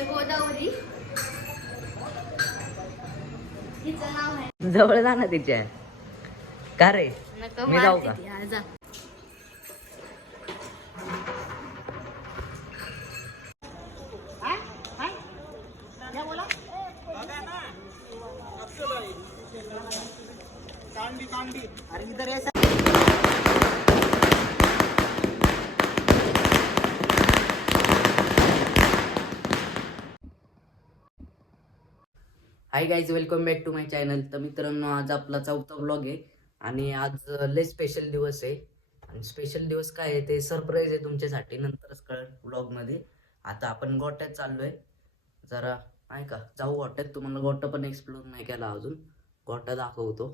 आहे गोदावरी. तिचं नाव आहे. जवळ जा ना तिच्या. का रे मी जाऊ का? जा. Hi guys, welcome back to my channel. तर मित्रांनो, आज आपला चौथा ब्लॉग आहे आणि आज लय स्पेशल दिवस आहे. आणि स्पेशल दिवस काय आहे ते सरप्राईज आहे तुमच्यासाठी, नंतरच कळेल ब्लॉगमध्ये. आता आपण गोट्यात चाललोय, जरा नाही का जाऊ गोट्यात. तुम्हाला गोटा पण एक्सप्लोर नाही केला अजून, गोटा दाखवतो.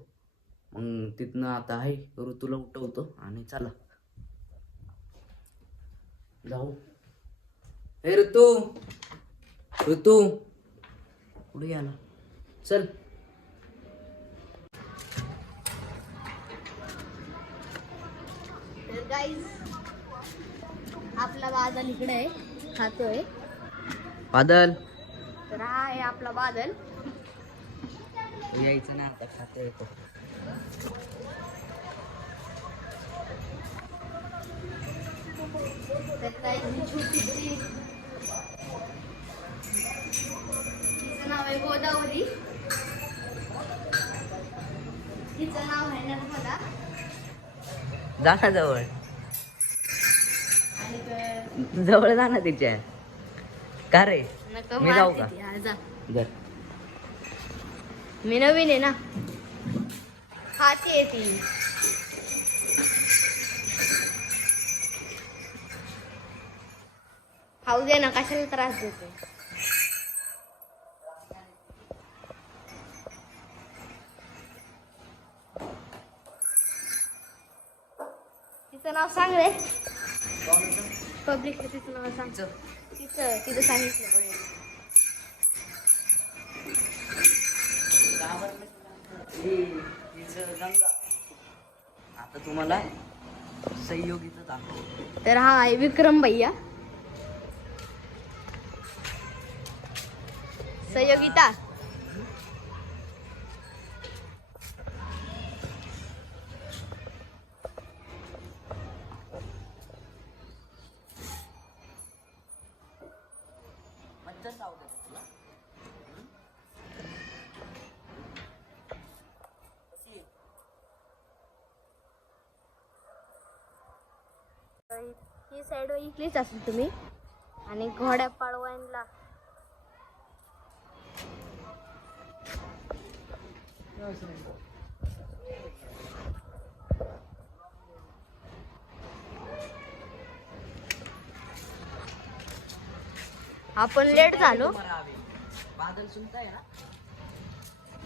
मग तिथनं आता आहे ऋतूला उठवतो आणि चला जाऊ. हे ऋतू, ऋतू पुढे या ना, चल. तर गाईज, आपला बादल इकडे आहे, खातोय. बादल तर हा आहे आपला बादल. यायचं ना आता, खाते येतो. तर गाईज, ही छोटीशी, तिचं नाव आहे गोदावरी. तिचं नाव आहे नर्मदा. जा ना जवळ, आणि जवळ जा ना तिच्या. का रे मी जाऊ का? जा. बर. मी नवीन आहे ना, खाते ती. खाऊ दे ना, कशाला त्रास देते. तिचं नाव सांग रे. पब्लिक तिचं नाव सांग. तिचं सांगितलं. आता तुम्हाला सहयोगीचं दाखव. तर हा आहे विक्रम भैया. सहयोगिता. ही साईड इकलीच असेल तुम्ही. आणि घोड्या पाळवायला आपण लेट झालो. बादल सुनता है ना,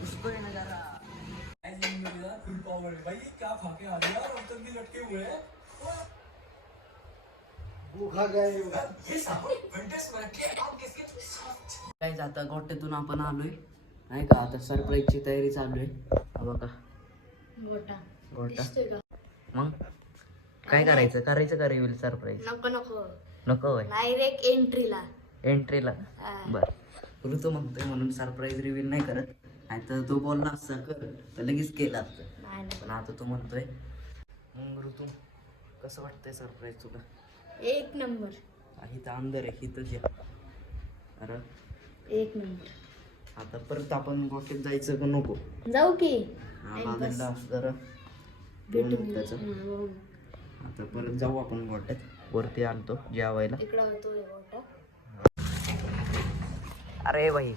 उसको है ना जरा भाई क्या खा के आ गया और तक भी लटके हुए हैं। भूखा गया ये साहब घंटे में के आप किसके काय जाता. गोट्यातून आपण आलोय नाही का, आता सरप्राईजची तयारी चालू आहे. हा बघा गोटा. गोटा. मग काय करायचं का रिव्हील सरप्राईज? नको नको, नको होय, डायरेक्ट एंट्रीला. एंट्रीला. बर, ऋतू म्हणतोय म्हणून सरप्राईज रिव्हील नाही करत. नाही तर तो बोलला असता कर तर लगेच केला असतं. नाही पण आता तू म्हणतोय. मग ऋतू कसं वाटतंय सरप्राईज तुला? एक नंबर. इथं अंदर आहे, इथंच या. अरे एक नंबर. आता परत आपण गोट्यात जायचं का नको? जाऊ की. बादलला जरा भेटून त्याचं. आता परत जाऊ आपण गोट्यात. वरती आणतो जेवायला. इकडं होतो गोटा. अरे भाई,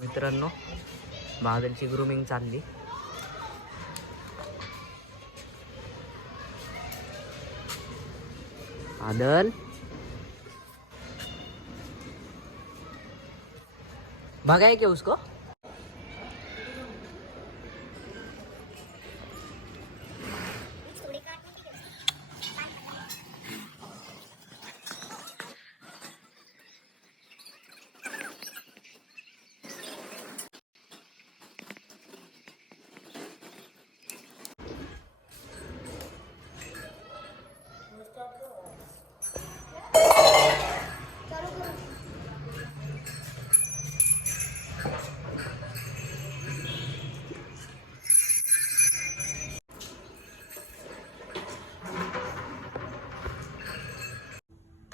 मित्रांनो, बादलची ग्रूमिंग चालली. बादल भगाए क्या उसको?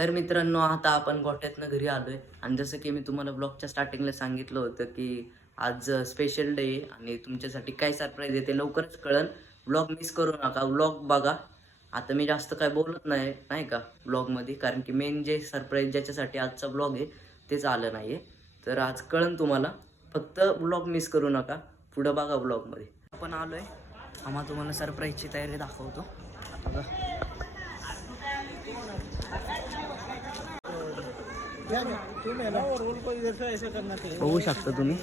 तर मित्रांनो, आता आपण गोठ्यातनं घरी आलोय आणि जसं की मी तुम्हाला ब्लॉगच्या स्टार्टिंगला सांगितलं होतं की आज स्पेशल डे आणि तुमच्यासाठी काय सरप्राईज आहे ते लवकरच कळन. ब्लॉग मिस करू नका, ब्लॉग बघा. आता मी जास्त काय बोलत नाही नाही का ब्लॉगमध्ये, कारण की मेन जे सरप्राईज ज्याच्यासाठी आजचा ब्लॉग आहे तेच आलं नाही आहे. तर आज कळन तुम्हाला, फक्त ब्लॉग मिस करू नका, पुढं बघा ब्लॉगमध्ये. आपण आलोय, आम्हा तुम्हाला सरप्राईजची तयारी दाखवतो. बघा बघू शकता तुम्ही,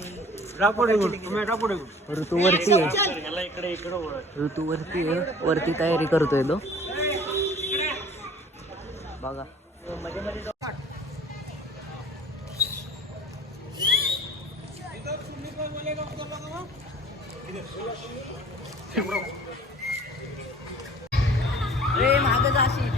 ऋतू वरती आहे, ऋतू वरती आहे, वरती तयारी करतोय तो बघा. रे मागं जाशी.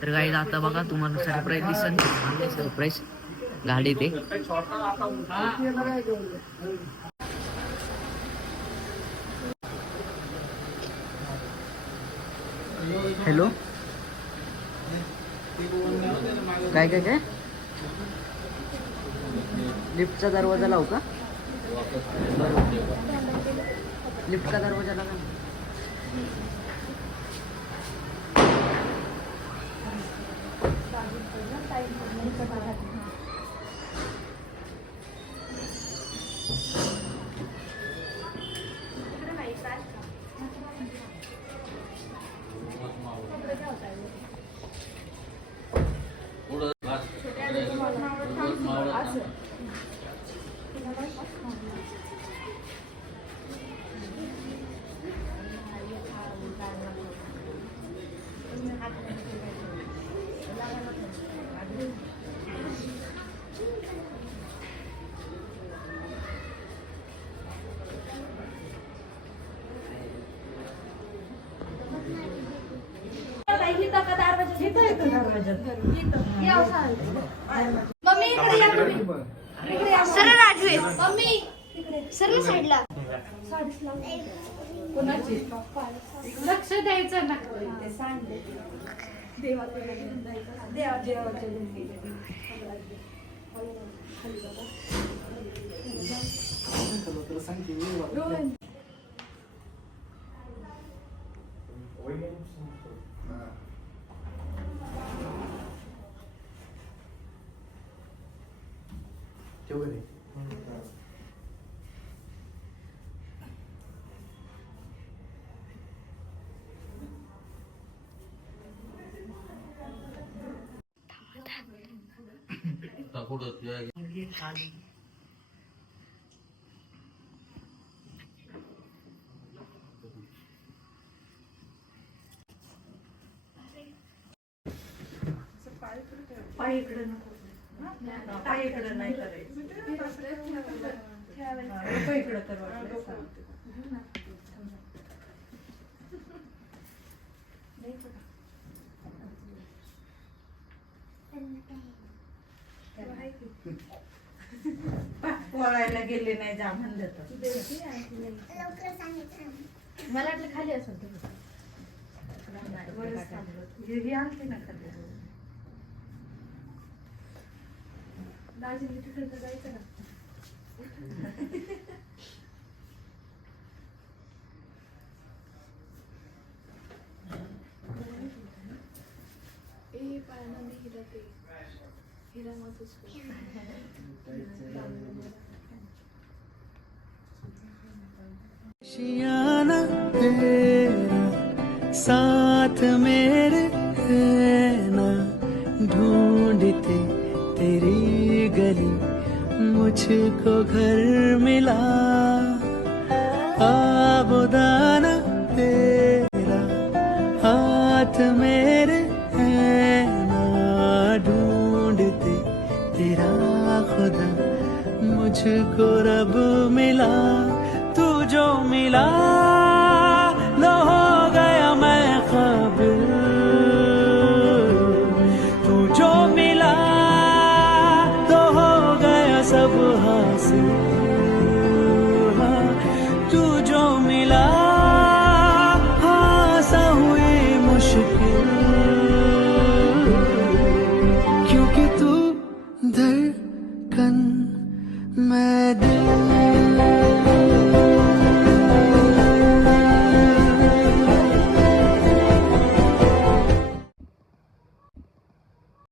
तर काही आता बघा तुम्हाला सरप्राईज दिसन, सरप्राईज गाडी ते. हॅलो, काय काय काय लिफ्टचा दरवाजा लावू का? लिफ्टचा दरवाजा लावा. मम्मी इकडे या, सर राजू आहे. मम्मी सर ना साईडला. लक्ष द्यायचं ना. पाय इकडे नको. इकडं नाही करायचं. इकडं तर वाटलं. पोळायला गेले नाही जा म्हणलं तर मला वाटलं खाली असेल हे आणते ना खाली. दाजी तिकडे जायचं ना. शियाना तेरा साथ मेरे है ना, ढूंढते तेरी गली मुझको घर मिला। आबोदाना तेरा हाथ मेरे है ना, ढूंढते तेरा खुदा मुझको रब मिला। तू जो मिला न हो गया मैं काबिल, तू जो मिला तो हो गया सब हासिल। हाँ, तू जो मिला आसान हुई मुश्किल, क्योंकि तू धड़कन मैं दिल।